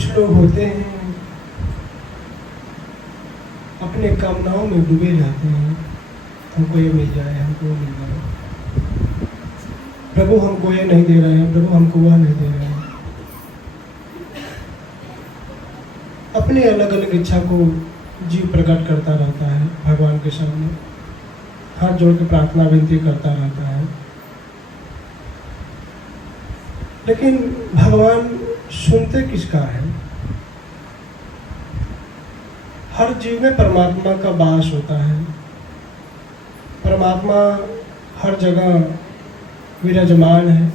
कुछ लोग होते हैं अपने कामनाओं में डूबे रहते हैं, हमको ये मिल जाए, हमको वो मिल जाए। प्रभु हमको ये नहीं दे रहे हैं, प्रभु हमको वह नहीं दे रहे हैं। अपनी अलग अलग इच्छा को जीव प्रकट करता रहता है भगवान के सामने, हाथ जोड़ के प्रार्थना विनती करता रहता है। लेकिन भगवान सुनते किसका है? हर जीव में परमात्मा का वास होता है। परमात्मा हर जगह विराजमान है।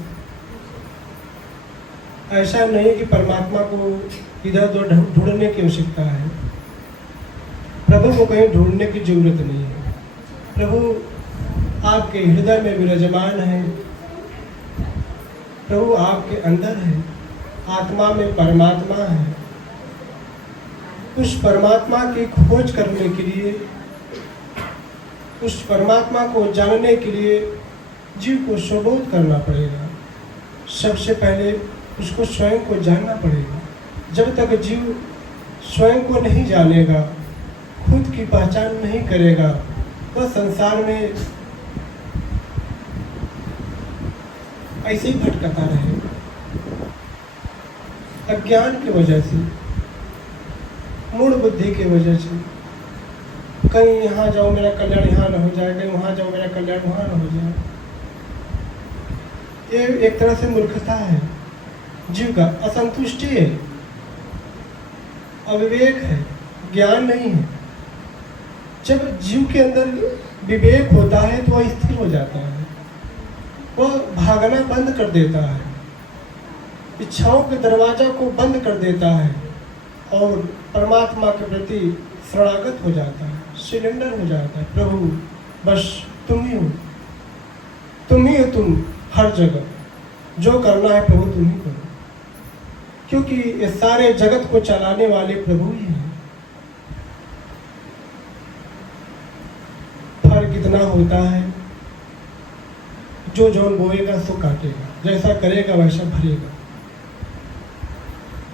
ऐसा नहीं कि परमात्मा को इधर उधर ढूंढने की आवश्यकता है। प्रभु को कहीं ढूंढने की जरूरत नहीं है। प्रभु आपके हृदय में विराजमान है। प्रभु आपके अंदर है। आत्मा में परमात्मा है। उस परमात्मा की खोज करने के लिए, उस परमात्मा को जानने के लिए जीव को सुबोध करना पड़ेगा। सबसे पहले उसको स्वयं को जानना पड़ेगा। जब तक जीव स्वयं को नहीं जानेगा, खुद की पहचान नहीं करेगा, वह संसार में ऐसे ही भटकता रहेगा। अज्ञान की वजह से, मूढ़ बुद्धि की वजह से, कहीं यहाँ जाओ मेरा कल्याण यहाँ न हो जाए, कहीं वहाँ जाओ मेरा कल्याण वहाँ न हो जाए। ये एक तरह से मूर्खता है, जीव का असंतुष्टि है, अविवेक है, ज्ञान नहीं है। जब जीव के अंदर विवेक होता है तो वह स्थिर हो जाता है, वह भागना बंद कर देता है, इच्छाओं के दरवाजा को बंद कर देता है और परमात्मा के प्रति शरणागत हो जाता है, सिलेंडर हो जाता है। प्रभु बस तुम ही हो, तुम ही हो, तुम हर जगह, जो करना है प्रभु तुम ही करो, क्योंकि ये सारे जगत को चलाने वाले प्रभु ही हैं। फल कितना होता है, जो जौन बोएगा सो काटेगा, जैसा करेगा वैसा भरेगा।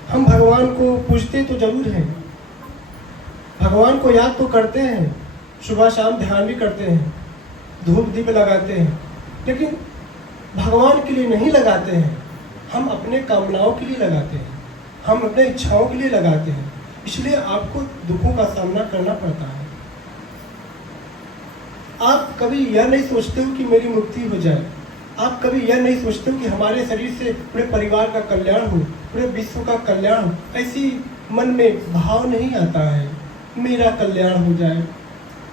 हम भगवान को पूजते तो जरूर हैं, भगवान को याद तो करते हैं, सुबह शाम ध्यान भी करते हैं, धूप दीप लगाते हैं, लेकिन भगवान के लिए नहीं लगाते हैं। हम अपने कामनाओं के लिए लगाते हैं, हम अपने इच्छाओं के लिए लगाते हैं। इसलिए आपको दुखों का सामना करना पड़ता है। आप कभी यह नहीं सोचते हो कि मेरी मुक्ति हो जाए, आप कभी यह नहीं सोचते हो कि हमारे शरीर से पूरे परिवार का कल्याण हो, पूरे विश्व का कल्याण हो। ऐसी मन में भाव नहीं आता है मेरा कल्याण हो जाए।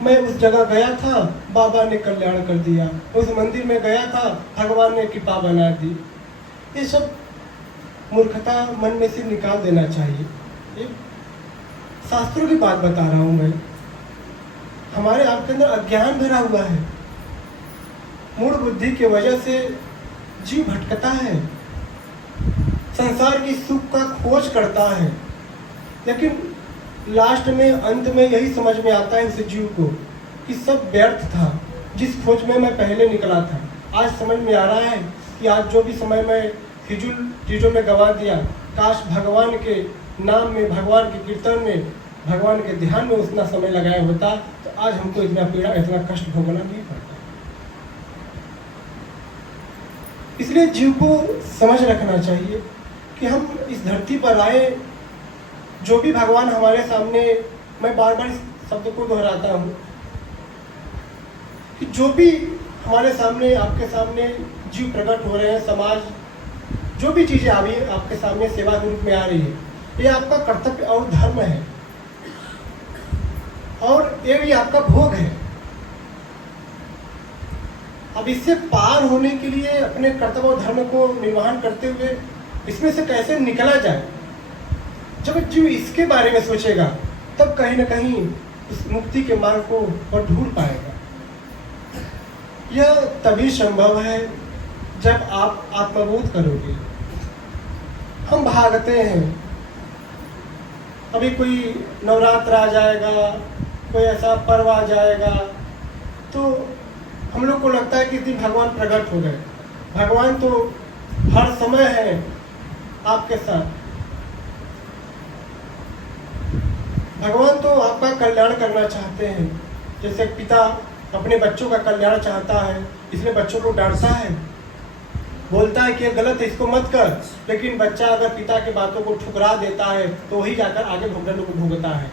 मैं उस जगह गया था, बाबा ने कल्याण कर दिया, उस मंदिर में गया था, भगवान ने कृपा बना दी। ये सब मूर्खता मन में से निकाल देना चाहिए। ये शास्त्रों की बात बता रहा हूँ मैं। हमारे आपके अंदर अज्ञान भरा हुआ है, मूढ़ बुद्धि की वजह से जीव भटकता है, संसार की सुख का खोज करता है, लेकिन लास्ट में, अंत में यही समझ में आता है उस जीव को कि सब व्यर्थ था। जिस खोज में मैं पहले निकला था, आज समझ में आ रहा है कि आज जो भी समय मैं फिजूल चीज़ों में गंवा दिया, काश भगवान के नाम में, भगवान के कीर्तन में, भगवान के ध्यान में उतना समय लगाया होता तो आज हमको इतना पीड़ा, इतना कष्ट भोगना नहीं पड़ता। इसलिए जीव को समझ रखना चाहिए कि हम इस धरती पर आए, जो भी भगवान हमारे सामने, मैं बार बार इस शब्द को दोहराता हूँ कि जो भी हमारे सामने, आपके सामने जीव प्रकट हो रहे हैं, समाज, जो भी चीज़ें अभी आपके सामने सेवा के रूप में आ रही है, ये आपका कर्तव्य और धर्म है, और ये भी आपका भोग है। अब इससे पार होने के लिए अपने कर्तव्य और धर्म को निर्वहन करते हुए इसमें से कैसे निकला जाए, जब जीव इसके बारे में सोचेगा तब कहीं ना कहीं इस मुक्ति के मार्ग को और ढूंढ पाएगा। यह तभी संभव है जब आप आत्मबोध करोगे। हम भागते हैं, अभी कोई नवरात्र आ जाएगा, कोई ऐसा पर्व आ जाएगा, तो हम लोग को लगता है कि इस दिन भगवान प्रकट हो गए। भगवान तो हर समय है आपके साथ, भगवान तो आपका कल्याण करना चाहते हैं। जैसे पिता अपने बच्चों का कल्याण चाहता है, इसलिए बच्चों को डांटता है, बोलता है कि ये गलत है, इसको मत कर। लेकिन बच्चा अगर पिता की बातों को ठुकरा देता है तो वही जाकर आगे भोगने को भोगता है,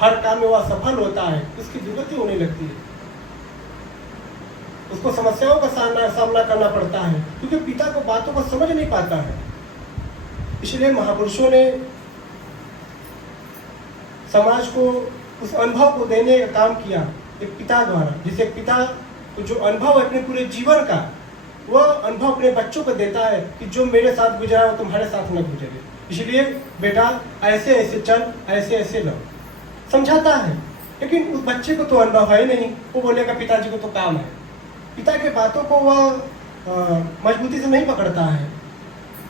हर काम में वह सफल होता है, उसकी दुर्गति होने लगती है, उसको समस्याओं का सामना करना पड़ता है, क्योंकि पिता को बातों को समझ नहीं पाता है। इसलिए महापुरुषों ने समाज को उस अनुभव को देने का काम किया एक पिता द्वारा, जिसे पिता जो अनुभव है अपने पूरे जीवन का, वह अनुभव अपने बच्चों को देता है कि जो मेरे साथ गुजरा वो तुम्हारे साथ न गुजरे, इसलिए बेटा ऐसे ऐसे चल, ऐसे ऐसे लो, समझाता है। लेकिन उस बच्चे को तो अनुभव है नहीं, वो बोलेगा पिताजी को तो काम है, पिता के बातों को वह मजबूती से नहीं पकड़ता है,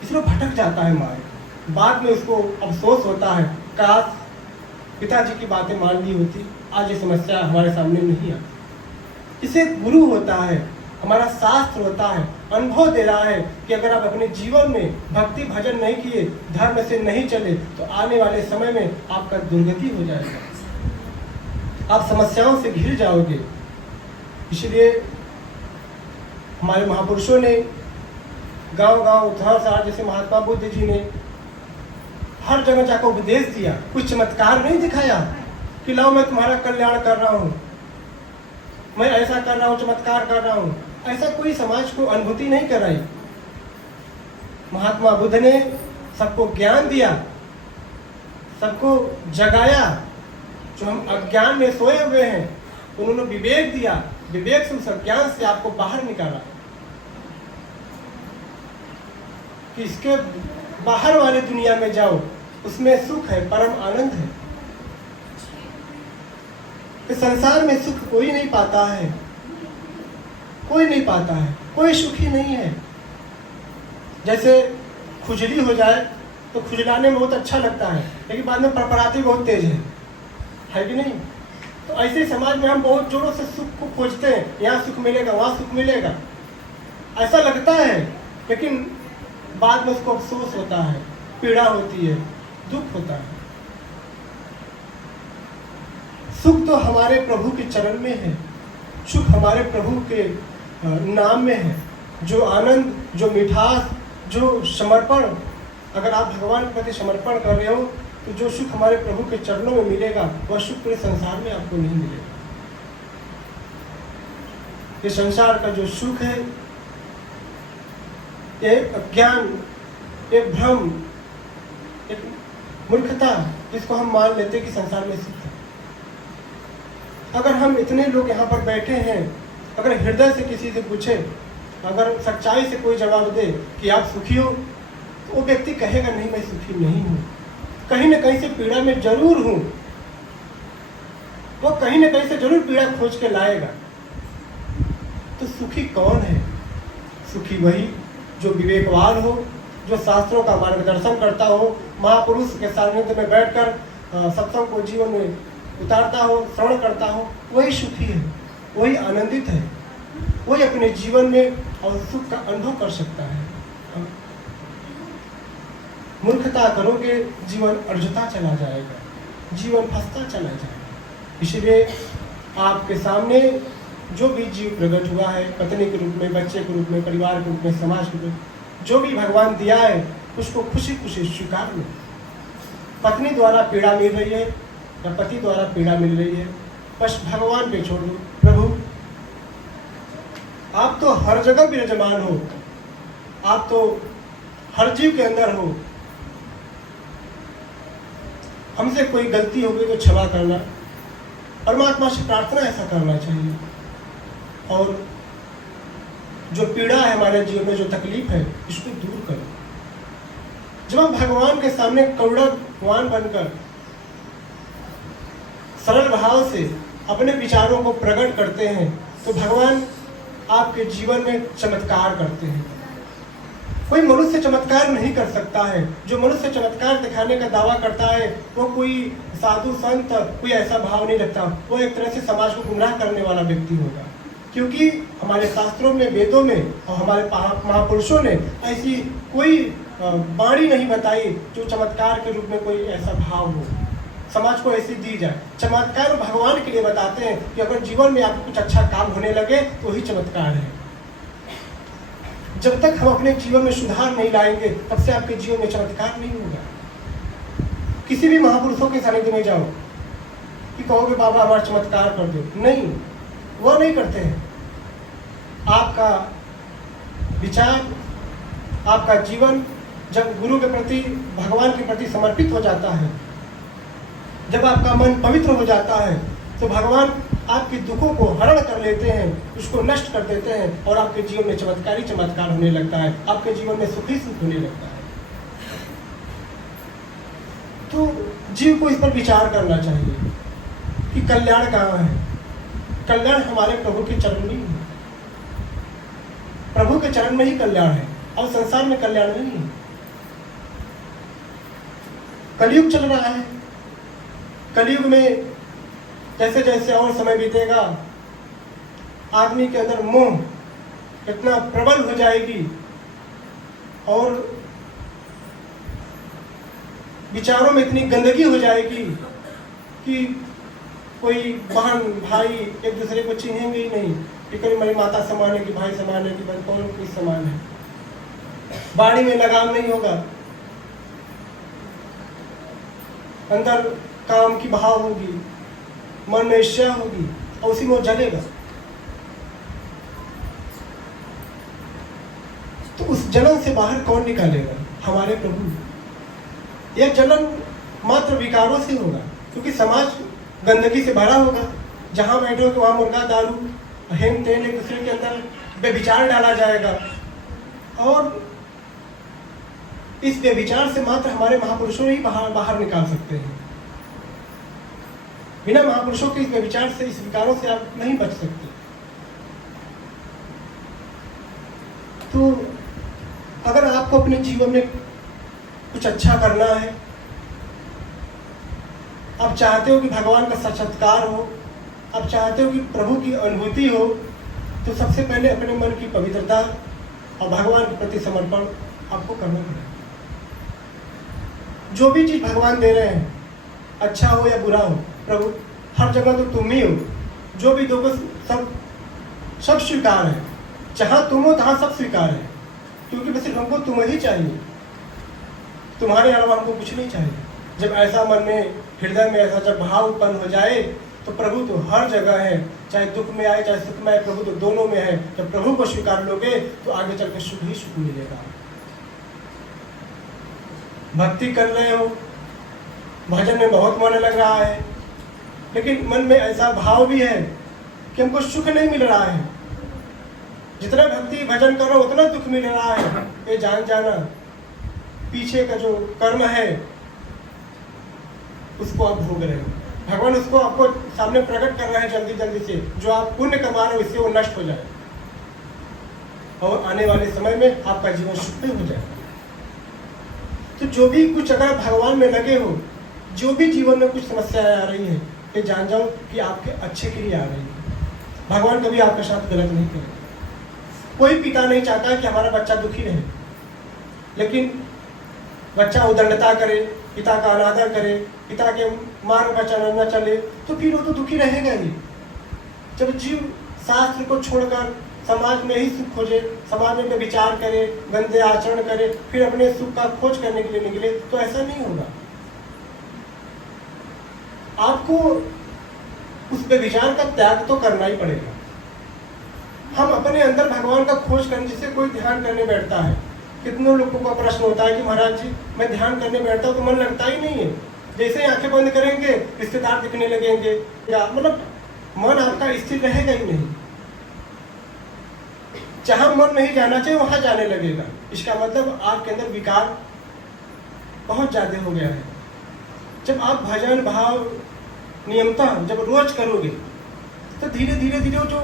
इसलिए भटक जाता है मार्ग। बाद में उसको अफसोस होता है, काश पिताजी की बातें मान ली होती, आज ये समस्या हमारे सामने नहीं आती। इसे गुरु होता है, हमारा शास्त्र होता है, अनुभव दे रहा है कि अगर आप अपने जीवन में भक्ति भजन नहीं किए, धर्म से नहीं चले, तो आने वाले समय में आपका दुर्गति हो जाएगा, आप समस्याओं से घिर जाओगे। इसलिए हमारे महापुरुषों ने गांव-गांव, शहर-शहर, जैसे महात्मा बुद्ध जी ने हर जगह जाकर उपदेश दिया, कुछ चमत्कार नहीं दिखाया कि लाओ मैं तुम्हारा कल्याण कर रहा हूँ, मैं ऐसा कर रहा हूँ, चमत्कार कर रहा हूँ, ऐसा कोई समाज को अनुभूति नहीं कराई। महात्मा बुद्ध ने सबको ज्ञान दिया, सबको जगाया, जो हम अज्ञान में सोए हुए हैं उन्होंने विवेक दिया, विवेक से उस अज्ञान से आपको बाहर निकाला कि इसके बाहर वाली दुनिया में जाओ, उसमें सुख है, परम आनंद है। इस संसार में सुख कोई नहीं पाता है, कोई नहीं पाता है, कोई सुखी नहीं है। जैसे खुजली हो जाए तो खुजलाने में बहुत अच्छा लगता है, लेकिन बाद में परपराती बहुत तेज है कि नहीं? तो ऐसे समाज में हम बहुत जोरों से सुख को खोजते हैं, यहाँ सुख मिलेगा, वहाँ सुख मिलेगा, ऐसा लगता है, लेकिन बाद में उसको अफसोस होता है, पीड़ा होती है, दुख होता है। सुख तो हमारे प्रभु के चरण में है, सुख हमारे प्रभु के नाम में है। जो आनंद, जो मिठास, जो समर्पण, अगर आप भगवान के प्रति समर्पण कर रहे हो तो जो सुख हमारे प्रभु के चरणों में मिलेगा वह सुख पूरे संसार में आपको नहीं मिलेगा। ये संसार का जो सुख है, ये अज्ञान, एक भ्रम, एक मूर्खता, जिसको हम मान लेते हैं कि संसार में सुख है। अगर हम इतने लोग यहाँ पर बैठे हैं, अगर हृदय से किसी से पूछे, अगर सच्चाई से कोई जवाब दे कि आप सुखी हो, तो वो व्यक्ति कहेगा नहीं, मैं सुखी नहीं हूँ, कहीं न कहीं से पीड़ा में जरूर हूँ। वो कहीं न कहीं से जरूर पीड़ा खोज के लाएगा। तो सुखी कौन है? सुखी वही जो विवेकवान हो, जो शास्त्रों का मार्गदर्शन करता हो, महापुरुष के सानिध्य में बैठकर सत्संग को जीवन में उतारता हो, श्रवण करता हो, वही सुखी है, वही आनंदित है, वही अपने जीवन में और सुख का अनुभव कर सकता है। मूर्खता करोगे, जीवन अर्जुता चला जाएगा, जीवन फंसता चला जाएगा। इसलिए आपके सामने जो भी जीव प्रकट हुआ है, पत्नी के रूप में, बच्चे के रूप में, परिवार के रूप में, समाज के रूप में, जो भी भगवान दिया है उसको खुशी खुशी स्वीकार लो। पत्नी द्वारा पीड़ा मिल रही है या पति द्वारा पीड़ा मिल रही है, बस भगवान पे छोड़ दो। प्रभु आप तो हर जगह विराजमान हो, आप तो हर जीव के अंदर हो, हमसे कोई गलती हो गई तो क्षमा करना। परमात्मा से प्रार्थना ऐसा करना चाहिए। और जो पीड़ा है हमारे जीवन में, जो तकलीफ है, इसको दूर करो। जब हम भगवान के सामने करुणावान बनकर सरल भाव से अपने विचारों को प्रकट करते हैं तो भगवान आपके जीवन में चमत्कार करते हैं। कोई मनुष्य चमत्कार नहीं कर सकता है। जो मनुष्य चमत्कार दिखाने का दावा करता है वो कोई साधु संत, कोई ऐसा भाव नहीं रखता, वो एक तरह से समाज को गुमराह करने वाला व्यक्ति होगा। क्योंकि हमारे शास्त्रों में, वेदों में और हमारे महापुरुषों ने ऐसी कोई वाणी नहीं बताई जो चमत्कार के रूप में कोई ऐसा भाव हो। समाज को ऐसी दी जाए। चमत्कार भगवान के लिए बताते हैं कि अगर जीवन में आपको कुछ अच्छा काम होने लगे तो वही चमत्कार है। जब तक हम अपने जीवन में सुधार नहीं लाएंगे तब से आपके जीवन में चमत्कार नहीं होगा। किसी भी महापुरुषों के सानिध्य में जाओ कि कहोगे बाबा हमारा चमत्कार कर दो, नहीं, वो नहीं करते हैं। आपका विचार, आपका जीवन जब गुरु के प्रति, भगवान के प्रति समर्पित हो जाता है, जब आपका मन पवित्र हो जाता है, तो भगवान आपके दुखों को हरण कर लेते हैं, उसको नष्ट कर देते हैं और आपके जीवन में चमत्कारी चमत्कार होने लगता है, आपके जीवन में सुखी सुख होने लगता है। तो जीव को इस पर विचार करना चाहिए कि कल्याण कहाँ है। कल्याण हमारे प्रभु के चरण में है, प्रभु के चरण में ही कल्याण है और संसार में कल्याण नहीं है। कलयुग चल रहा है, कलयुग में जैसे जैसे और समय बीतेगा आदमी के अंदर मोह इतना प्रबल हो जाएगी और विचारों में इतनी गंदगी हो जाएगी कि कोई बहन भाई एक दूसरे को चिन्हेंगे ही नहीं कि कोई मेरी माता समान है कि भाई समान है कि भाई कौन कोई समान है। बाड़ी में लगाम नहीं होगा, अंदर काम की भाव होगी, मन में इच्छा होगी और उसी में वो जलेगा। तो उस जलन से बाहर कौन निकालेगा? हमारे प्रभु। यह जलन मात्र विकारों से होगा, क्योंकि समाज गंदगी से भरा होगा। जहां बैठो कि वहां मुर्गा दारू हेम तेल एक दूसरे के अंदर व्यभिचार डाला जाएगा और इस व्यभिचार से मात्र हमारे महापुरुषों ही बाहर निकाल सकते हैं। बिना महापुरुषों के इस व्यभिचार से, इस विकारों से आप नहीं बच सकते। तो अगर आपको अपने जीवन में कुछ अच्छा करना है, आप चाहते हो कि भगवान का साक्षात्कार हो, आप चाहते हो कि प्रभु की अनुभूति हो, तो सबसे पहले अपने मन की पवित्रता और भगवान के प्रति समर्पण आपको करना पड़ेगा। जो भी चीज भगवान दे रहे हैं, अच्छा हो या बुरा हो, प्रभु हर जगह तो तुम ही हो। जो भी दोगे सब स्वीकार है। जहां तुम हो तहां सब स्वीकार है, क्योंकि बस हमको तुम्हें ही चाहिए, तुम्हारे अलावा हमको कुछ नहीं चाहिए। जब ऐसा मन में, हृदय में ऐसा जब भाव उत्पन्न हो जाए तो प्रभु तो हर जगह है, चाहे दुख में आए चाहे सुख में आए, प्रभु तो दोनों में है। जब प्रभु को स्वीकार लोगे तो आगे चल के सुख ही सुख मिलेगा। भक्ति कर रहे हो, भजन में बहुत मन लग रहा है, लेकिन मन में ऐसा भाव भी है कि हमको सुख नहीं मिल रहा है। जितना भक्ति भजन करो उतना दुख मिल रहा है, ये जान जाना पीछे का जो कर्म है उसको आप भोग रहे हो। भगवान उसको आपको सामने प्रकट कर रहे हैं जल्दी जल्दी से। जो आप पुण्य कमा रहे हो इससे वो नष्ट हो जाए और आने वाले समय में आपका जीवन सुख में हो जाए। तो जो भी कुछ अगर भगवान में लगे हो, जो भी जीवन में कुछ समस्याएं आ रही है, ये जान जाओ कि आपके अच्छे के लिए आ रही है। भगवान कभी आपके साथ गलत नहीं करेगा। कोई पिता नहीं चाहता कि हमारा बच्चा दुखी रहे, लेकिन बच्चा उदंडता करे, पिता का अनादर करे, पिता के मार्ग पर न चले, तो फिर वो तो दुखी रहेगा ही। जब जीव शास्त्र को छोड़कर समाज में ही सुख खोजे, समाज में विचार करे, गंदे आचरण करे, फिर अपने सुख का खोज करने के लिए निकले, तो ऐसा नहीं होगा। आपको उस पे विचार का त्याग तो करना ही पड़ेगा। हम अपने अंदर भगवान का खोज करने, जिसे कोई ध्यान करने बैठता है, कितनों लोगों का प्रश्न होता है कि महाराज जी मैं ध्यान करने बैठता हूँ तो मन लगता ही नहीं है। जैसे ही आंखें बंद करेंगे रिश्तेदार दिखने लगेंगे, या मतलब मन आपका स्थिर रहेगा ही नहीं। जहां मन नहीं जाना चाहिए वहां जाने लगेगा। इसका मतलब आपके अंदर विकार बहुत ज्यादा हो गया है। जब आप भजन भाव नियमता जब रोज करोगे तो धीरे धीरे धीरे वो जो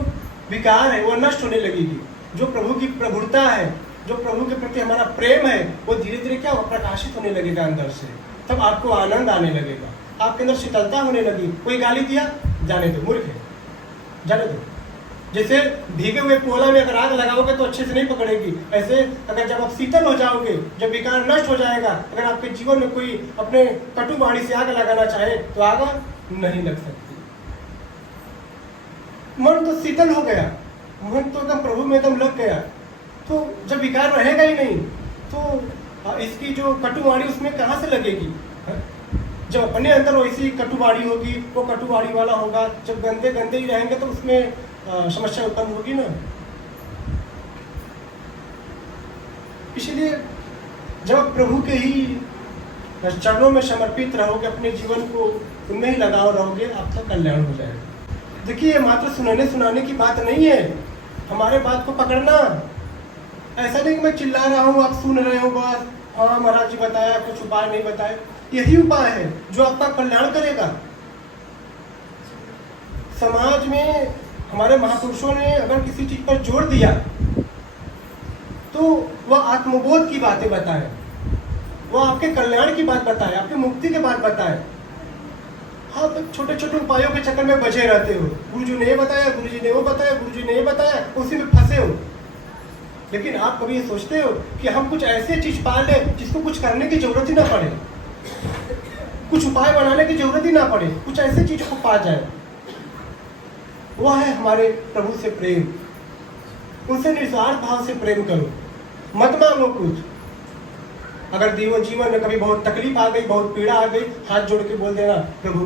विकार है वो नष्ट होने लगेगी। जो प्रभु की प्रभुता है, जो प्रभु के प्रति हमारा प्रेम है, वो धीरे धीरे क्या प्रकाशित होने लगेगा अंदर से। तब आपको आनंद आने लगेगा, आपके अंदर शीतलता होने लगी। कोई गाली दिया, जाने दो, मूर्ख है, जाने दो, जैसे भीगे हुए कोला में अगर आग लगाओगे तो अच्छे से नहीं पकड़ेगी, ऐसे अगर जब आप शीतल हो जाओगे, जब विकार नष्ट हो जाएगा, अगर आपके जीवन में कोई अपने कटु वाणी से आग लगाना चाहे तो आग नहीं लग सकती। मन तो शीतल हो गया, मन तो एकदम प्रभु में एकदम लग गया, तो जब विकार रहेगा ही नहीं तो इसकी जो कटुवाणी उसमें कहाँ से लगेगी? जब अपने अंदर वैसी कटुवाणी होगी, वो कटुवाणी वाला होगा, जब गंदे गंदे ही रहेंगे तो उसमें समस्या उत्पन्न होगी ना। इसलिए जब प्रभु के ही चरणों में समर्पित रहोगे, अपने जीवन को उनमें ही लगाओ रहोगे, आपका कल्याण हो जाएगा। देखिए, ये मात्र सुनाने की बात नहीं है, हमारे बात को पकड़ना। ऐसा नहीं कि मैं चिल्ला रहा हूँ, आप सुन रहे हो बस, हाँ महाराज जी बताया, कुछ उपाय नहीं बताए। यही उपाय है जो आपका कल्याण करेगा। समाज में हमारे महापुरुषों ने अगर किसी चीज पर जोर दिया तो वह आत्मबोध की बातें बताए, वह आपके कल्याण की बात बताए, आपकी मुक्ति की बात बताए। हाँ, तो छोटे छोटे उपायों के चक्कर में बचे रहते हो, गुरुजी ने ये बताया, गुरुजी ने वो बताया, गुरुजी ने ये बताया, उसी में फंसे हो। लेकिन आप कभी ये सोचते हो कि हम कुछ ऐसे चीज पा ले जिसको कुछ करने की जरूरत ही ना पड़े, कुछ उपाय बनाने की जरूरत ही ना पड़े, कुछ ऐसे चीज को पा जाए। वह है हमारे प्रभु से प्रेम। उनसे निस्वार्थ भाव से प्रेम करो, मत मांगो कुछ। अगर जीवन में कभी बहुत तकलीफ आ गई, बहुत पीड़ा आ गई, हाथ जोड़ के बोल देना, प्रभु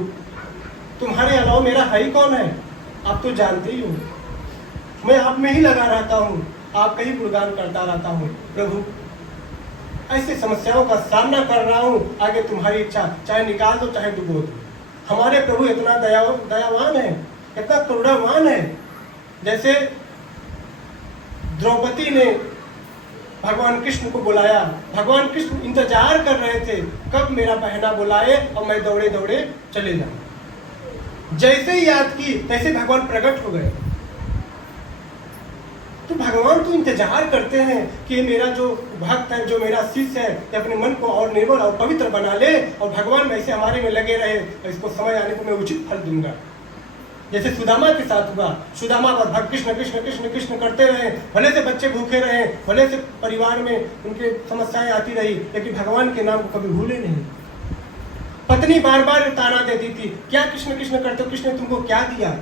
तुम्हारे अलावा मेरा है ही कौन है? आप तो जानते ही हो, मैं आप में ही लगा रहता हूँ, आपका ही गुणगान करता रहता हूँ। प्रभु ऐसे समस्याओं का सामना कर रहा हूँ, आगे तुम्हारी इच्छा, चाहे निकाल दो चाहे डुबो दो। हमारे प्रभु इतना दयावान है, इतना करुणावान है। जैसे द्रौपदी ने भगवान कृष्ण को बुलाया, भगवान कृष्ण इंतजार कर रहे थे कब मेरा बहना बुलाए और मैं दौड़े दौड़े चले जाऊं। जैसे ही याद की तैसे भगवान प्रकट हो गए। तो भगवान तो इंतजार करते हैं कि मेरा जो भक्त है, जो मेरा शिष्य है, अपने मन को और निर्मल और पवित्र बना ले, और भगवान ऐसे हमारे में लगे रहे, और इसको समय आने को मैं उचित फल दूंगा। जैसे सुदामा के साथ हुआ, सुदामा और भक्त कृष्ण कृष्ण कृष्ण कृष्ण करते रहे, भले से बच्चे भूखे रहे, भले से परिवार में उनके समस्याएं आती रही, लेकिन भगवान के नाम को कभी भूले नहीं। पत्नी बार बार ताना देती थी, क्या कृष्ण कृष्ण करते हो, कृष्ण ने तुमको क्या दिया?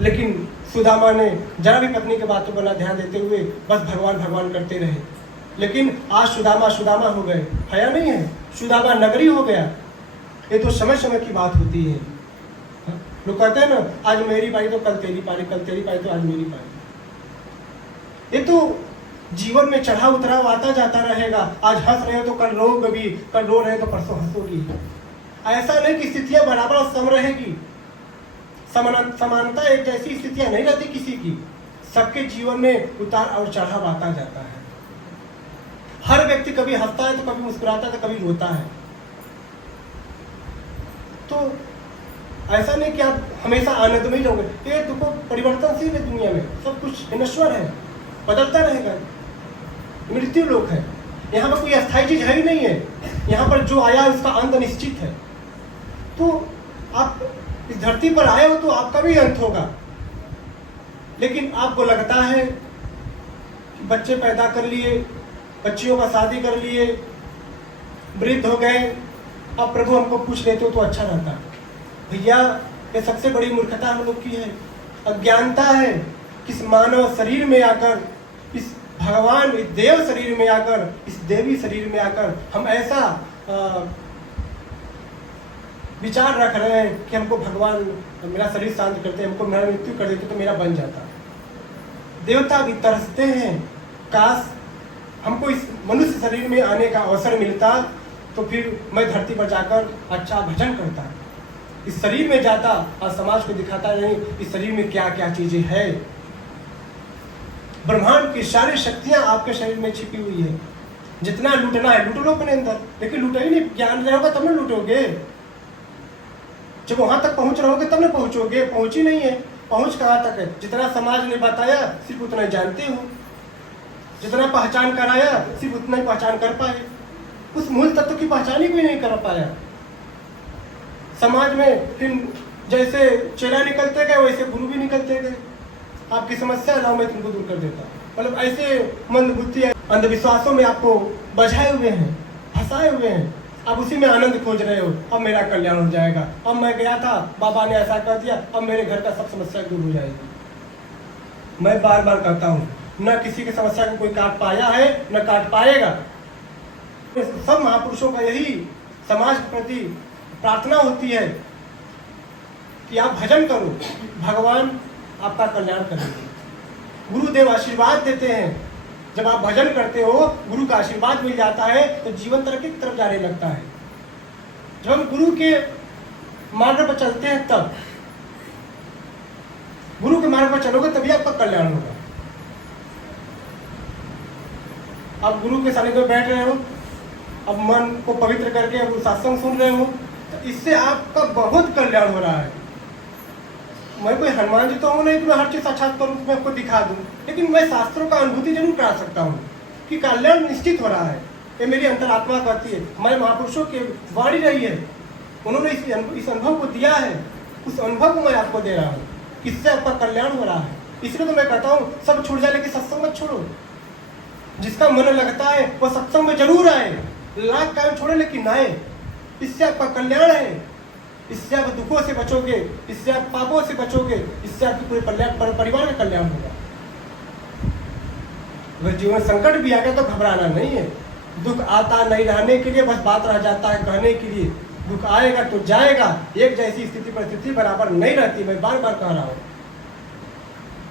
लेकिन सुदामा ने जरा भी पत्नी के बातों पर ध्यान देते हुए बस भगवान भगवान करते रहे। लेकिन आज सुदामा सुदामा हो गए, हया नहीं है, सुदामा नगरी हो गया। ये तो समय समय की बात होती है। लोग कहते हैं ना, आज मेरी पाई तो कल तेरी पाई, कल तेरी पाई तो आज मेरी पाई। ये तो जीवन में चढ़ा उतराव आता जाता रहेगा। आज हंस रहे हो तो कल रोगे भी, कल रो रहे हो तो परसों हंसोगी। ऐसा नहीं कि स्थितियां बराबर और सम रहेगी। समानता एक जैसी स्थितियां नहीं रहती किसी की। सबके जीवन में उतार और चढ़ाव आता जाता है। हर व्यक्ति कभी हंसता है तो कभी मुस्कुराता है तो कभी रोता है। तो ऐसा नहीं कि आप हमेशा आनंद में ही रहोगे। ये देखो, परिवर्तनशील है दुनिया में, सब कुछ नश्वर है, बदलता रहेगा। मृत्यु लोक है, यहाँ पर कोई अस्थायी चीज है ही नहीं है। यहाँ पर जो आया उसका अंत निश्चित है। तो आप इस धरती पर आए हो तो आपका भी अंत होगा। लेकिन आपको लगता है कि बच्चे पैदा कर लिए, बच्चियों का शादी कर लिए, वृद्ध हो गए, अब प्रभु हमको पूछ लेते हो तो अच्छा रहता। भैया, ये सबसे बड़ी मूर्खता हम लोग की है, अज्ञानता है। किस मानव शरीर में आकर, इस भगवान, इस देव शरीर में आकर, इस देवी शरीर में आकर हम ऐसा विचार रख रहे हैं कि हमको भगवान मेरा शरीर शांत करते, हमको मेरा मृत्यु कर देते तो मेरा बन जाता। देवता भी तरसते हैं, काश हमको इस मनुष्य शरीर में आने का अवसर मिलता तो फिर मैं धरती पर जाकर अच्छा भजन करता, इस शरीर में जाता और समाज को दिखाता नहीं इस शरीर में क्या क्या चीजें हैं। ब्रह्मांड की सारी शक्तियां आपके शरीर में छिपी हुई है। जितना लूटना है लूट लो अपने अंदर, लेकिन लूटो ही नहीं। ज्ञान रहेगा तब न लूटोगे। जब वहां तक पहुंच रहोगे तब न पहुंचोगे। पहुंच ही नहीं है। पहुंच कहाँ तक है? जितना समाज ने बताया सिर्फ उतना ही जानते हो, जितना पहचान कराया सिर्फ उतना ही पहचान कर पाए। उस मूल तत्व की पहचान ही कोई नहीं कर पाया। समाज में फिर जैसे चेला निकलते गए वैसे गुरु भी निकलते गए। आपकी समस्या लाओ, मैं तुमको दूर कर देता हूँ। मतलब ऐसे मंदबुद्धि अंधविश्वासों में आपको बझाए हुए हैं, फंसाए हुए हैं। आप उसी में आनंद खोज रहे हो, अब मेरा कल्याण हो जाएगा, अब मैं गया था बाबा ने ऐसा कर दिया, अब मेरे घर का सब समस्या दूर हो जाएगी। मैं बार बार कहता हूँ, न किसी की समस्या को कोई काट पाया है न काट पाएगा। सब महापुरुषों का यही समाज के प्रति प्रार्थना होती है कि आप भजन करो, भगवान आपका कल्याण करेंगे। गुरुदेव आशीर्वाद देते हैं, जब आप भजन करते हो गुरु का आशीर्वाद मिल जाता है तो जीवन तरक्की की तरफ जाने लगता है। जब हम गुरु के मार्ग पर चलते हैं, तब गुरु के मार्ग पर चलोगे तभी आपका कल्याण होगा। आप गुरु के सानिध्य में बैठ रहे हो, अब मन को पवित्र करके अब सत्संग सुन रहे हो, तो इससे आपका बहुत कल्याण हो रहा है। मैं कोई हनुमान जी तो हूँ नहीं कि मैं हर चीज साक्षात करूँ, मैं आपको दिखा दूँ, लेकिन मैं शास्त्रों का अनुभूति जरूर करा सकता हूँ कि कल्याण निश्चित हो रहा है। ये मेरी अंतरात्मा कहती है, हमारे महापुरुषों की वाणी रही है, उन्होंने इस अनुभव को दिया है, उस अनुभव को मैं आपको दे रहा हूँ, इससे आपका कल्याण हो रहा है। इसलिए तो मैं कहता हूँ सब छूट जाए लेकिन सत्संग मत छोड़ो। जिसका मन लगता है वह सत्संग में जरूर आए, लाख काम छोड़े लेकिन आए, इससे आपका कल्याण है। इससे आप दुखों से बचोगे, इससे आप पापों से बचोगे, इससे आपके पूरे परिवार का कल्याण होगा। अगर जीवन संकट भी आ गया तो घबराना नहीं है। दुख आता नहीं रहने के लिए, बस बात रह जाता है कहने के लिए। दुख आएगा तो जाएगा, एक जैसी स्थिति परिस्थिति बराबर नहीं रहती। मैं बार बार कह रहा हूँ,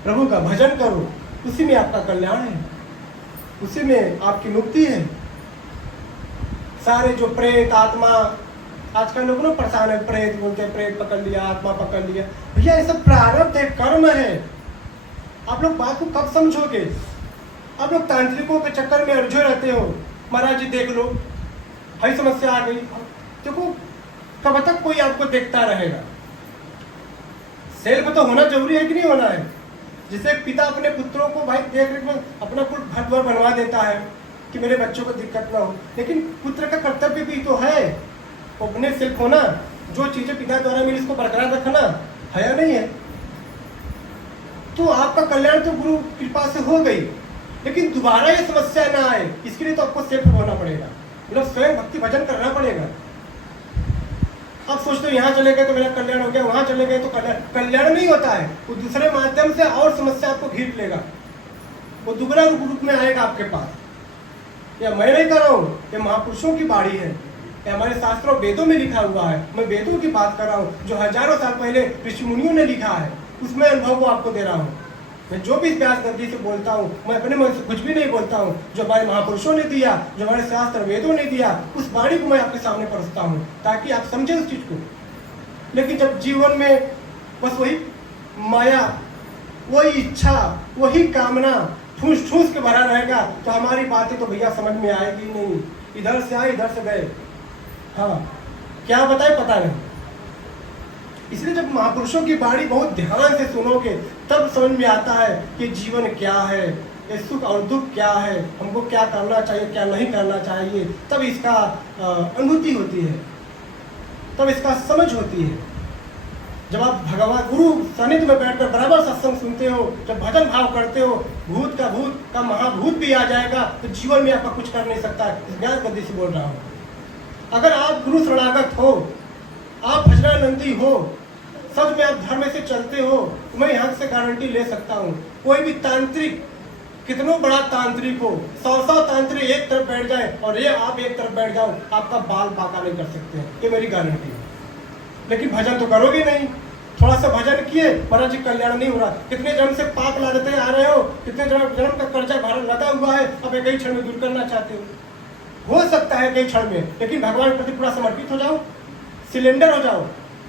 प्रभु का भजन करो, उसी में आपका कल्याण है, उसी में आपकी मुक्ति है। सारे जो प्रेत आत्मा, आजकल लोग ना परेशान है, प्रेत बोलते हैं, प्रेत पकड़ लिया, आत्मा पकड़ लिया। भैया ये सब प्रारब्ध है, कर्म है। आप लोग बात को कब समझोगे? आप लोग तांत्रिकों के चक्कर में उलझे रहते हो। महाराज जी देख लो, भाई समस्या आ गई। देखो कब तक कोई आपको देखता रहेगा? सेल्फ तो होना जरूरी है कि नहीं होना है? जिसे पिता अपने पुत्रों को भाई देख रेख में अपना कुल घर द्वार बनवा देता है कि मेरे बच्चों को दिक्कत ना हो, लेकिन पुत्र का कर्तव्य भी तो है अपने सेल्फ होना, जो चीजें पिता द्वारा मिली इसको बरकरार रखना है या नहीं है? तो आपका कल्याण तो गुरु कृपा से हो गई, लेकिन दोबारा ये समस्या ना आए इसके लिए तो आपको सेल्फ होना पड़ेगा, मतलब स्वयं भक्ति भजन करना पड़ेगा। आप सोचते हो यहाँ चले गए तो मेरा कल्याण हो गया, वहां चले गए तो कल्याण नहीं होता है। वो दूसरे माध्यम से और समस्या आपको घेर लेगा, वो दुगना रूप में आएगा आपके पास। या मैं नहीं कर रहा हूँ, ये महापुरुषों की बाणी है, ये हमारे शास्त्रों वेदों में लिखा हुआ है। मैं वेदों की बात कर रहा हूँ जो हजारों साल पहले ऋषि मुनियों ने लिखा है, उसमें अनुभव को आपको दे रहा हूँ। मैं जो भी व्यास गद्दी से बोलता हूँ, मैं अपने मन से कुछ भी नहीं बोलता हूँ। जो हमारे महापुरुषों ने दिया, जो हमारे शास्त्र वेदों ने दिया, उस वाणी को मैं आपके सामने परोसता हूँ ताकि आप समझें उस चीज को। लेकिन जब जीवन में बस वही माया, वही इच्छा, वही कामना ठूस ठूस के भरा रहेगा तो हमारी बातें तो भैया समझ में आएगी नहीं। इधर से आए इधर से गए, हाँ क्या बताए पता नहीं। इसलिए जब महापुरुषों की वाणी बहुत ध्यान से सुनोगे तब समझ में आता है कि जीवन क्या है, ये सुख और दुख क्या है, हमको क्या करना चाहिए क्या नहीं करना चाहिए। तब इसका अनुभूति होती है, तब इसका समझ होती है। जब आप भगवान गुरु सानिध्य में बैठकर बराबर सत्संग सुनते हो, जब भजन भाव करते हो, भूत का महाभूत भी आ जाएगा तो जीवन में आपका कुछ कर नहीं सकता। इस ज्ञान गद्दी से बोल रहा हूँ। अगर आप गुरु शरणागत हो, आप भजनानंदी हो, सच में आप धर्म से चलते हो, तो मैं यहाँ से गारंटी ले सकता हूँ, कोई भी तांत्रिक कितना बड़ा तांत्रिक हो, 100 तांत्रिक एक तरफ बैठ जाए और ये आप एक तरफ बैठ जाओ, आपका बाल बांका नहीं कर सकते हैं, ये मेरी गारंटी है। लेकिन भजन तो करोगे नहीं। थोड़ा सा भजन किए, महाराज जी कल्याण नहीं हो रहा। कितने जन्म से पाप लादते आ रहे हो, कितने जन्म का कर्जा भारत लदा हुआ है, अब एक ही क्षण में दूर करना चाहते हो सकता है कई क्षण में, लेकिन भगवान के प्रति पूरा समर्पित हो जाओ, सिलेंडर हो जाओ।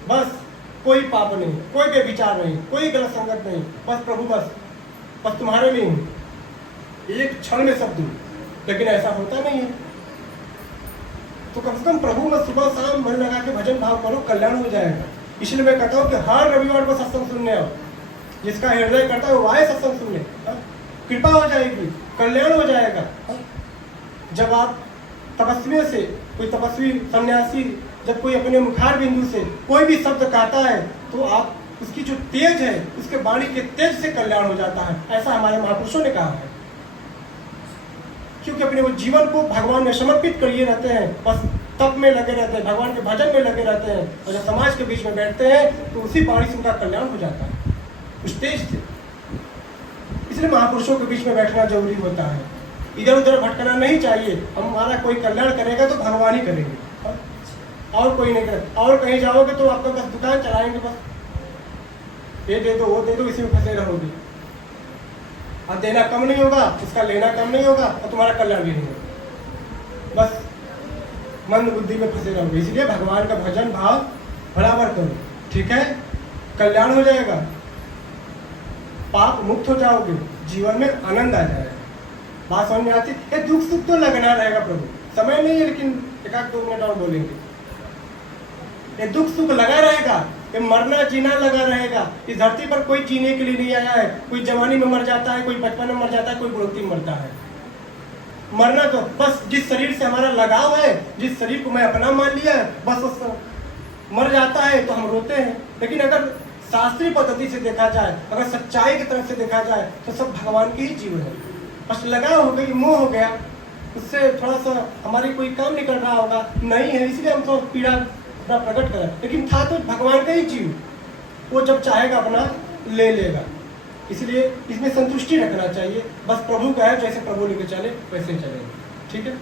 बस कोई पाप नहीं, कोई बेविचार नहीं, कोई गलत संगत नहीं, बस प्रभु बस तुम्हारे लिए हूँ, एक क्षण में सब दूर। लेकिन ऐसा होता नहीं है। तो कम से कम प्रभु में सुबह शाम मन लगा के भजन भाव करो, कल्याण हो जाएगा। इसलिए मैं कहता हूँ कि हर रविवार को सत्संग सुनने आओ, जिसका हृदय करता है वो आए सत्संग सुनने, कृपा हो जाएगी, कल्याण हो जाएगा। जब आप तपस्वियों से, कोई तपस्वी सन्यासी जब कोई अपने मुखार बिंदु से कोई भी शब्द कहता है तो आप उसकी जो तेज है, उसके वाणी के तेज से कल्याण हो जाता है, ऐसा हमारे महापुरुषों ने कहा है। क्योंकि अपने वो जीवन को भगवान में समर्पित करिए रहते हैं, बस तप में लगे रहते हैं, भगवान के भजन में लगे रहते हैं, और जब समाज के बीच में बैठते हैं तो उसी वाणी से उनका कल्याण हो जाता है, उस तेज से। इसलिए महापुरुषों के बीच में बैठना जरूरी होता है। इधर उधर भटकना नहीं चाहिए। हमारा कोई कल्याण करेगा तो भगवान ही करेंगे, और कोई नहीं करेगा। और कहीं जाओगे तो आपका बस दुकान चलाएंगे, बस ये दे दो वो दे दो, इसी में फंसे रहोगे। अब देना कम नहीं होगा, उसका लेना कम नहीं होगा, और तुम्हारा कल्याण भी नहीं होगा, बस मंद बुद्धि में फंसे रहोगे। इसलिए भगवान का भजन भाव बराबर करो, ठीक है, कल्याण हो जाएगा, पाप मुक्त हो जाओगे, जीवन में आनंद आ जाएगा। बात समझ में आती है? दुख सुख तो लगना रहेगा प्रभु, समय नहीं है लेकिन एक आध 2 मिनट और बोलेंगे। ये दुख सुख लगा रहेगा, ये मरना जीना लगा रहेगा। इस धरती पर कोई जीने के लिए नहीं आया है। कोई जवानी में मर जाता है, कोई बचपन में मर जाता है, कोई बुढ़ापे में मरता है। मरना तो बस जिस शरीर से हमारा लगाव है, जिस शरीर को मैं अपना मान लिया है, बस उस मर जाता है तो हम रोते हैं। लेकिन अगर शास्त्रीय पद्धति से देखा जाए, अगर सच्चाई की तरफ से देखा जाए, तो सब भगवान के ही जीव है। बस लगाव हो गई, मोह हो गया, उससे थोड़ा सा हमारी कोई काम नहीं कर रहा होगा, नहीं है, इसलिए हम तो पीड़ा अपना प्रकट करें। लेकिन था तो भगवान का ही जीव, वो जब चाहेगा अपना ले लेगा। इसलिए इसमें संतुष्टि रखना चाहिए। बस प्रभु का है, जैसे प्रभु लेके चले वैसे चलेंगे, ठीक है।